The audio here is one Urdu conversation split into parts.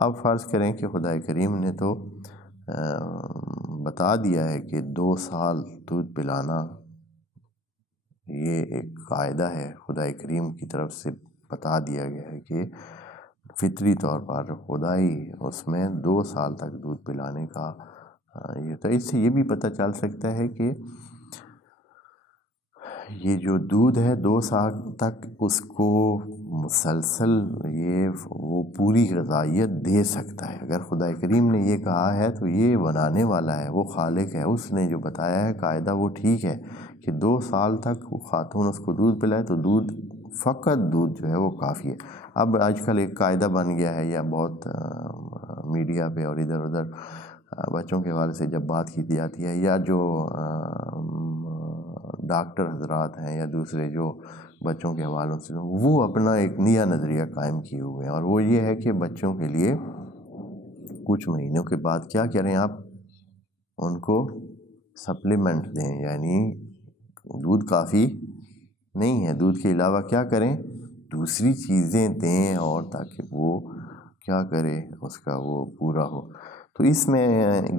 اب فرض کریں کہ خدا کریم نے تو بتا دیا ہے کہ 2 سال دودھ پلانا یہ ایک قاعدہ ہے، خدا کریم کی طرف سے بتا دیا گیا ہے کہ فطری طور پر خدائی اس میں 2 سال تک دودھ پلانے کا یہ، تو اس سے یہ بھی پتہ چل سکتا ہے کہ یہ جو دودھ ہے 2 سال تک اس کو مسلسل وہ پوری غذائیت دے سکتا ہے۔ اگر خدا کریم نے یہ کہا ہے تو یہ بنانے والا ہے، وہ خالق ہے، اس نے جو بتایا ہے قاعدہ وہ ٹھیک ہے کہ 2 سال تک وہ خاتون اس کو دودھ پلائے تو فقط دودھ جو ہے وہ کافی ہے۔ اب آج کل ایک قاعدہ بن گیا ہے، یا بہت میڈیا پہ اور ادھر ادھر بچوں کے حوالے سے جب بات کی جاتی ہے، یا جو ڈاکٹر حضرات ہیں یا دوسرے جو بچوں کے حوالوں سے، وہ اپنا ایک نیا نظریہ قائم کیے ہوئے ہیں، اور وہ یہ ہے کہ بچوں کے لیے کچھ مہینوں کے بعد کیا کریں، آپ ان کو سپلیمنٹ دیں، یعنی دودھ کافی نہیں ہے، دودھ کے علاوہ کیا کریں، دوسری چیزیں دیں، اور تاکہ وہ کیا کرے، اس کا وہ پورا ہو۔ تو اس میں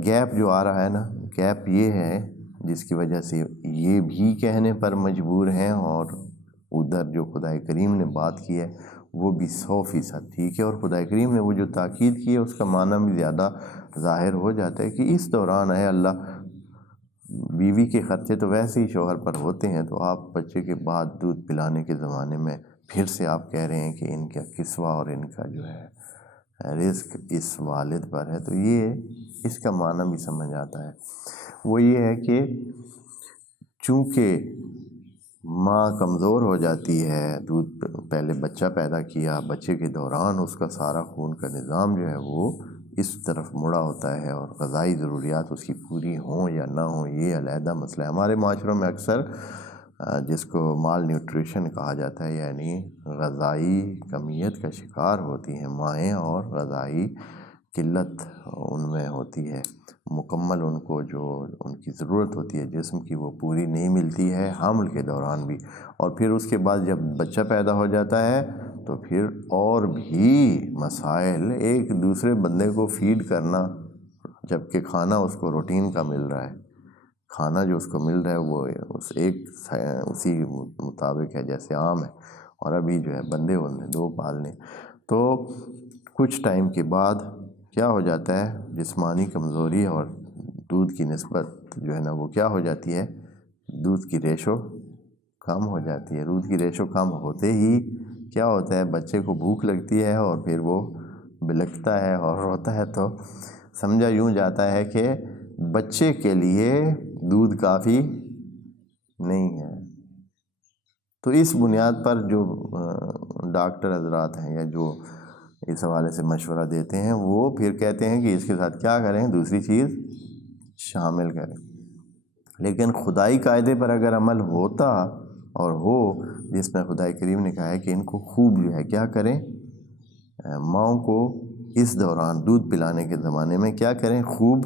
گیپ جو آ رہا ہے نا، گیپ یہ ہے جس کی وجہ سے یہ بھی کہنے پر مجبور ہیں، اور ادھر جو خدا کریم نے بات کی ہے وہ بھی 100% ٹھیک ہے، اور خدا کریم نے وہ جو تاکید کی ہے اس کا معنی بھی زیادہ ظاہر ہو جاتا ہے کہ اس دوران ہے اللہ، بیوی کے خرچے تو ویسے ہی شوہر پر ہوتے ہیں، تو آپ بچے کے بعد دودھ پلانے کے زمانے میں پھر سے آپ کہہ رہے ہیں کہ ان کا کسوہ اور ان کا جو ہے رزق اس والد پر ہے، تو یہ اس کا معنی بھی سمجھ آتا ہے۔ وہ یہ ہے کہ چونکہ ماں کمزور ہو جاتی ہے، دودھ پہلے بچہ پیدا کیا، بچے کے دوران اس کا سارا خون کا نظام جو ہے وہ اس طرف مڑا ہوتا ہے، اور غذائی ضروریات اس کی پوری ہوں یا نہ ہوں یہ علیحدہ مسئلہ ہے۔ ہمارے معاشروں میں اکثر جس کو مال نیوٹریشن کہا جاتا ہے، یعنی غذائی کمیت کا شکار ہوتی ہیں مائیں، اور غذائی قلت ان میں ہوتی ہے، مکمل ان کو جو ان کی ضرورت ہوتی ہے جسم کی وہ پوری نہیں ملتی ہے حمل کے دوران بھی، اور پھر اس کے بعد جب بچہ پیدا ہو جاتا ہے تو پھر اور بھی مسائل، ایک دوسرے بندے کو فیڈ کرنا، جبکہ کھانا اس کو روٹین کا مل رہا ہے، کھانا جو اس کو مل رہا ہے وہ اسی مطابق ہے جیسے عام ہے، اور ابھی جو ہے بندے ہونے 2 پالنے، تو کچھ ٹائم کے بعد کیا ہو جاتا ہے، جسمانی کمزوری اور دودھ کی نسبت جو ہے نا وہ کیا ہو جاتی ہے، دودھ کی ریشو کم ہو جاتی ہے۔ دودھ کی ریشو کم ہوتے ہی کیا ہوتا ہے، بچے کو بھوک لگتی ہے اور پھر وہ بلکتا ہے اور روتا ہے، تو سمجھا یوں جاتا ہے کہ بچے کے لیے دودھ کافی نہیں ہے۔ تو اس بنیاد پر جو ڈاکٹر حضرات ہیں یا جو اس حوالے سے مشورہ دیتے ہیں، وہ پھر کہتے ہیں کہ اس کے ساتھ کیا کریں، دوسری چیز شامل کریں۔ لیکن خدائی قاعدے پر اگر عمل ہوتا اور ہو، جس میں خدا کریم نے کہا ہے کہ ان کو خوب جو ہے کیا کریں، ماؤں کو اس دوران دودھ پلانے کے زمانے میں کیا کریں، خوب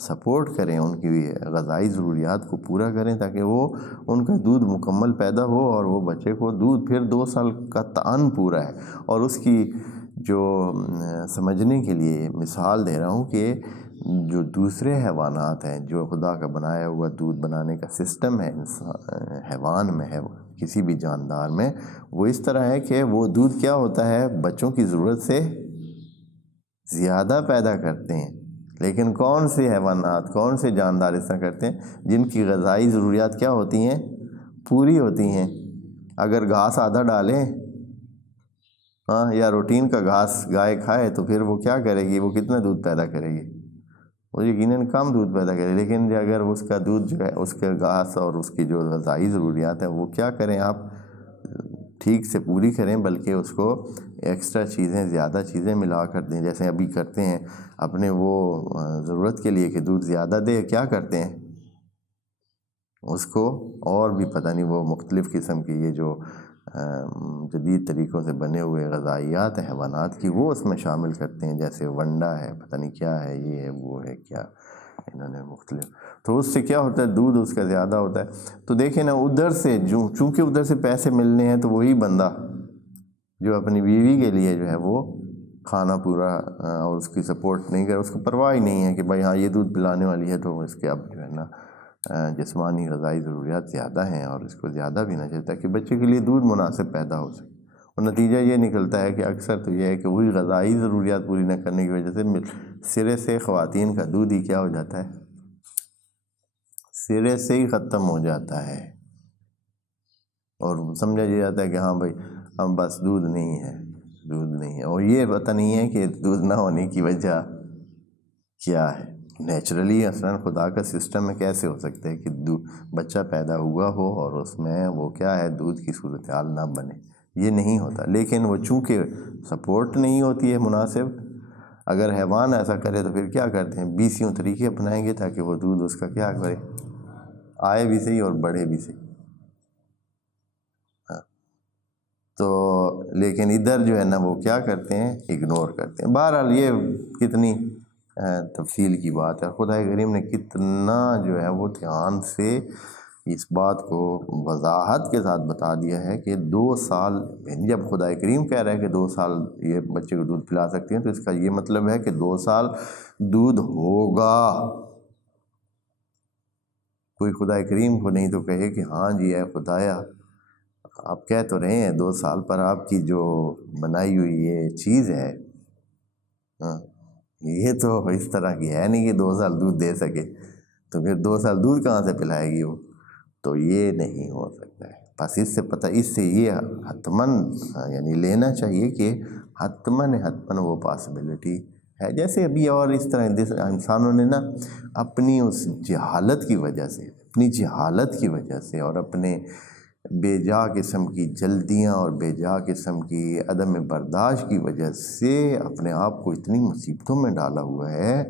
سپورٹ کریں، ان کی غذائی ضروریات کو پورا کریں، تاکہ وہ ان کا دودھ مکمل پیدا ہو، اور وہ بچے کو دودھ پھر 2 سال کا تعان پورا ہے۔ اور اس کی جو سمجھنے کے لیے مثال دے رہا ہوں کہ جو دوسرے حیوانات ہیں، جو خدا کا بنایا ہوا دودھ بنانے کا سسٹم ہے حیوان میں ہے، کسی بھی جاندار میں، وہ اس طرح ہے کہ وہ دودھ کیا ہوتا ہے، بچوں کی ضرورت سے زیادہ پیدا کرتے ہیں۔ لیکن کون سے حیوانات، کون سے جاندار اس طرح کرتے ہیں جن کی غذائی ضروریات کیا ہوتی ہیں، پوری ہوتی ہیں۔ اگر گھاس آدھا ڈالیں یا روٹین کا گھاس گائے کھائے تو پھر وہ کیا کرے گی، وہ کتنا دودھ پیدا کرے گی، وہ یقیناً کم دودھ پیدا کرے۔ لیکن اگر اس کا دودھ جو ہے، اس کے گھاس اور اس کی جو غذائی ضروریات ہیں وہ کیا کریں، آپ ٹھیک سے پوری کریں، بلکہ اس کو ایکسٹرا چیزیں، زیادہ چیزیں ملا کر دیں، جیسے ابھی کرتے ہیں اپنے وہ ضرورت کے لیے کہ دودھ زیادہ دے، کیا کرتے ہیں اس کو اور بھی پتہ نہیں وہ مختلف قسم کے یہ جو جدید طریقوں سے بنے ہوئے غذائیات ہیں حیوانات کی، وہ اس میں شامل کرتے ہیں، جیسے ونڈا ہے، پتہ نہیں کیا ہے، یہ ہے وہ ہے، کیا انہوں نے مختلف، تو اس سے کیا ہوتا ہے، دودھ اس کا زیادہ ہوتا ہے۔ تو دیکھیں نا، ادھر سے چونکہ ادھر سے پیسے ملنے ہیں، تو وہی بندہ جو اپنی بیوی کے لیے جو ہے وہ کھانا پورا اور اس کی سپورٹ نہیں کر، اس کو پرواہ ہی نہیں ہے کہ بھائی ہاں یہ دودھ پلانے والی ہے تو اس کے اب جو ہے نا جسمانی غذائی ضروریات زیادہ ہیں اور اس کو زیادہ بھی نہ چاہتا کہ بچے کے لیے دودھ مناسب پیدا ہو سکے، اور نتیجہ یہ نکلتا ہے کہ اکثر تو یہ ہے کہ وہی غذائی ضروریات پوری نہ کرنے کی وجہ سے سرے سے خواتین کا دودھ ہی کیا ہو جاتا ہے، سرے سے ہی ختم ہو جاتا ہے، اور سمجھا یہ جاتا ہے کہ ہاں بھائی ہم بس دودھ نہیں ہے، دودھ نہیں ہے، اور یہ پتہ نہیں ہے کہ دودھ نہ ہونے کی وجہ کیا ہے۔ نیچرلی اصلاً خدا کا سسٹم میں کیسے ہو سکتا ہے کہ بچہ پیدا ہوا ہو اور اس میں وہ کیا ہے دودھ کی صورتحال نہ بنے، یہ نہیں ہوتا، لیکن وہ چونکہ سپورٹ نہیں ہوتی ہے مناسب، اگر حیوان ایسا کرے تو پھر کیا کرتے ہیں، 20 طریقے اپنائیں گے تاکہ وہ دودھ اس کا کیا کرے، آئے بھی صحیح اور بڑھے بھی صحیح۔ تو لیکن ادھر جو ہے نا وہ کیا کرتے ہیں، اگنور کرتے ہیں۔ بہرحال یہ کتنی تفصیل کی بات ہے، خدا کریم نے کتنا جو ہے وہ دھیان سے اس بات کو وضاحت کے ساتھ بتا دیا ہے کہ 2 سال، جب خدا کریم کہہ رہا ہے کہ 2 سال یہ بچے کو دودھ پلا سکتے ہیں تو اس کا یہ مطلب ہے کہ 2 سال دودھ ہوگا۔ کوئی خدا کریم کو نہیں تو کہے کہ ہاں جی اے خدایا آپ کہہ تو رہے ہیں 2 سال پر آپ کی جو بنائی ہوئی یہ چیز ہے یہ تو اس طرح کی ہے نہیں کہ 2 سال دودھ دے سکے، تو پھر 2 سال دودھ کہاں سے پلائے گی وہ، تو یہ نہیں ہو سکتا ہے۔ بس اس سے پتہ، اس سے یہ حتماً یعنی لینا چاہیے کہ حتماً وہ پاسبلٹی ہے، جیسے ابھی اور اس طرح انسانوں نے نا اپنی اس جہالت کی وجہ سے اور اپنے بے جا قسم کی جلدیاں اور بے جا قسم کی عدم برداشت کی وجہ سے اپنے آپ کو اتنی مصیبتوں میں ڈالا ہوا ہے،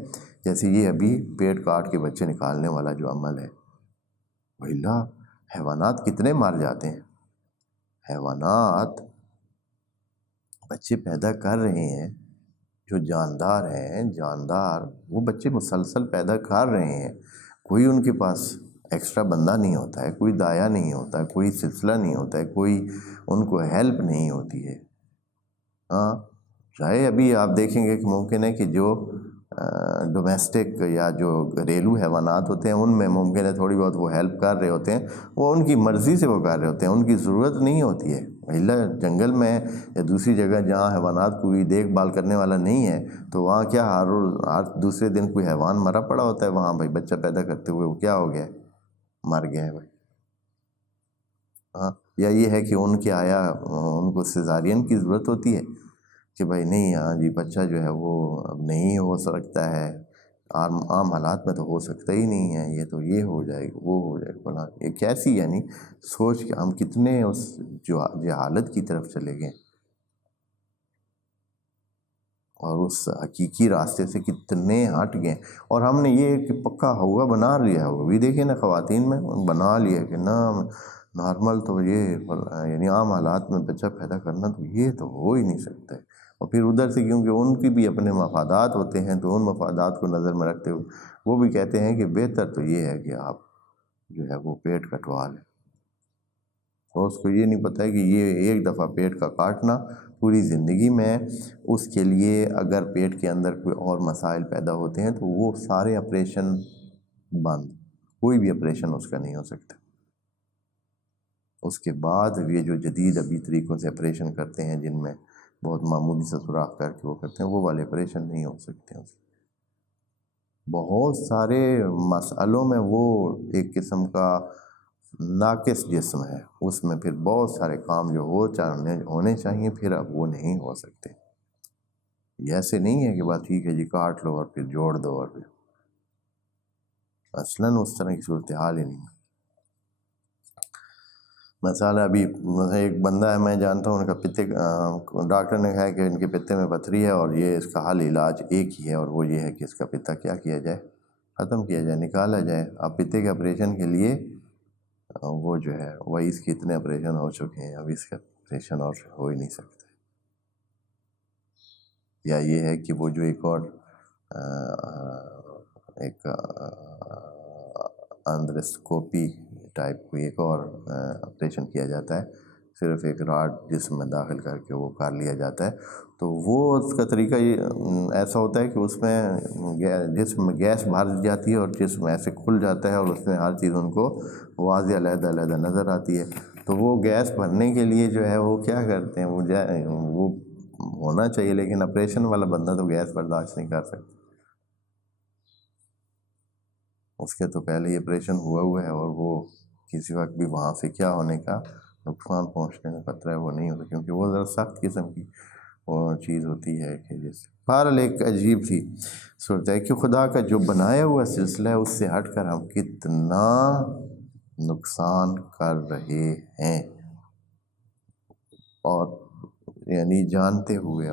جیسے یہ ابھی پیٹ کاٹ کے بچے نکالنے والا جو عمل ہے، وَإِلَّا حیوانات کتنے مار جاتے ہیں، حیوانات بچے پیدا کر رہے ہیں جو جاندار ہیں، جاندار وہ بچے مسلسل پیدا کر رہے ہیں، کوئی ان کے پاس ایکسٹرا بندہ نہیں ہوتا ہے، کوئی دایا نہیں ہوتا ہے، کوئی سلسلہ نہیں ہوتا ہے، کوئی ان کو ہیلپ نہیں ہوتی ہے۔ ہاں چاہے ابھی آپ دیکھیں گے کہ ممکن ہے کہ جو ڈومیسٹک یا جو گھریلو حیوانات ہوتے ہیں ان میں ممکن ہے تھوڑی بہت وہ ہیلپ کر رہے ہوتے ہیں، وہ ان کی مرضی سے وہ کر رہے ہوتے ہیں، ان کی ضرورت نہیں ہوتی ہے، الا جنگل میں یا دوسری جگہ جہاں حیوانات کوئی دیکھ بھال کرنے والا نہیں ہے تو وہاں کیا ہر دوسرے دن کوئی حیوان مرا پڑا ہوتا ہے وہاں، بھائی بچہ پیدا کرتے ہوئے وہ کیا ہو گیا ہے، مر گیا ہے بھائی۔ ہاں یا یہ ہے کہ ان کے آیا ان کو سیزارین کی ضرورت ہوتی ہے کہ بھائی نہیں ہاں جی بچہ جو ہے وہ اب نہیں ہو سکتا ہے، عام حالات میں تو ہو سکتا ہی نہیں ہے، یہ تو یہ ہو جائے گا وہ ہو جائے گا فلاں، یہ کیسی یعنی سوچ کے ہم کتنے اس جہالت کی طرف چلے گئے اور اس حقیقی راستے سے کتنے ہٹ گئے، اور ہم نے یہ کہ پکا ہوا بنا لیا ہوا بھی دیکھیں نا خواتین میں بنا لیا کہ نا نارمل تو یہ یعنی عام حالات میں بچہ پیدا کرنا تو یہ تو ہو ہی نہیں سکتا ہے، اور پھر ادھر سے کیونکہ ان کی بھی اپنے مفادات ہوتے ہیں تو ان مفادات کو نظر میں رکھتے ہوئے وہ بھی کہتے ہیں کہ بہتر تو یہ ہے کہ آپ جو ہے وہ پیٹ کٹوا لیں، اور اس کو یہ نہیں پتہ ہے کہ یہ ایک دفعہ پیٹ کا کاٹنا پوری زندگی میں اس کے لیے اگر پیٹ کے اندر کوئی اور مسائل پیدا ہوتے ہیں تو وہ سارے آپریشن بند، کوئی بھی آپریشن اس کا نہیں ہو سکتا، اس کے بعد یہ جو جدید ابھی طریقوں سے آپریشن کرتے ہیں جن میں بہت معمولی سا سوراخ کر کے وہ کرتے ہیں وہ والے آپریشن نہیں ہو سکتے ہیں، بہت سارے مسئلوں میں وہ ایک قسم کا ناقص جسم ہے، اس میں پھر بہت سارے کام جو ہونے چاہیے پھر اب وہ نہیں ہو سکتے، یہ ایسے نہیں ہے کہ بات ٹھیک ہے جی کاٹ لو اور پھر جوڑ دو، اور پھر اصلاً اس طرح کی صورتحال ہی نہیں ہے۔ مثلا ابھی ایک بندہ ہے میں جانتا ہوں، ان کا پتے ڈاکٹر نے کہا کہ ان کے پتے میں پتھری ہے اور یہ اس کا حل علاج ایک ہی ہے اور وہ یہ ہے کہ اس کا پتا کیا کیا جائے، ختم کیا جائے، نکالا جائے۔ اب پتے کے آپریشن کے لیے وہ جو ہے وہی اس کے اتنے آپریشن ہو چکے ہیں، اب اس کا آپریشن اور ہو ہی نہیں سکتا، یا یہ ہے کہ وہ جو ایک اور ایک اندروسکوپی ٹائپ کوئی ایک اور آپریشن کیا جاتا ہے، صرف ایک راڈ جسم میں داخل کر کے وہ کر لیا جاتا ہے، تو وہ اس کا طریقہ یہ ایسا ہوتا ہے کہ اس میں جسم میں گیس بھر جاتی ہے اور جسم ایسے کھل جاتا ہے اور اس میں ہر چیز ان کو واضح علیحدہ علیحدہ نظر آتی ہے. تو وہ گیس بھرنے کے لیے جو ہے وہ کیا کرتے ہیں, وہ ہونا چاہیے, لیکن آپریشن والا بندہ تو گیس برداشت نہیں کر سکتا. اس کے تو پہلے ہی آپریشن ہوا ہے اور وہ کسی وقت بھی وہاں سے کیا ہونے کا, نقصان پہنچنے کا خطرہ ہے وہ نہیں ہوتا, کیونکہ وہ ذرا سخت قسم کی وہ چیز ہوتی ہے کہ جیسے بہرحال ایک عجیب سی صورت ہے کہ خدا کا جو بنایا ہوا سلسلہ ہے اس سے ہٹ کر ہم کتنا نقصان کر رہے ہیں, اور یعنی جانتے ہوئے.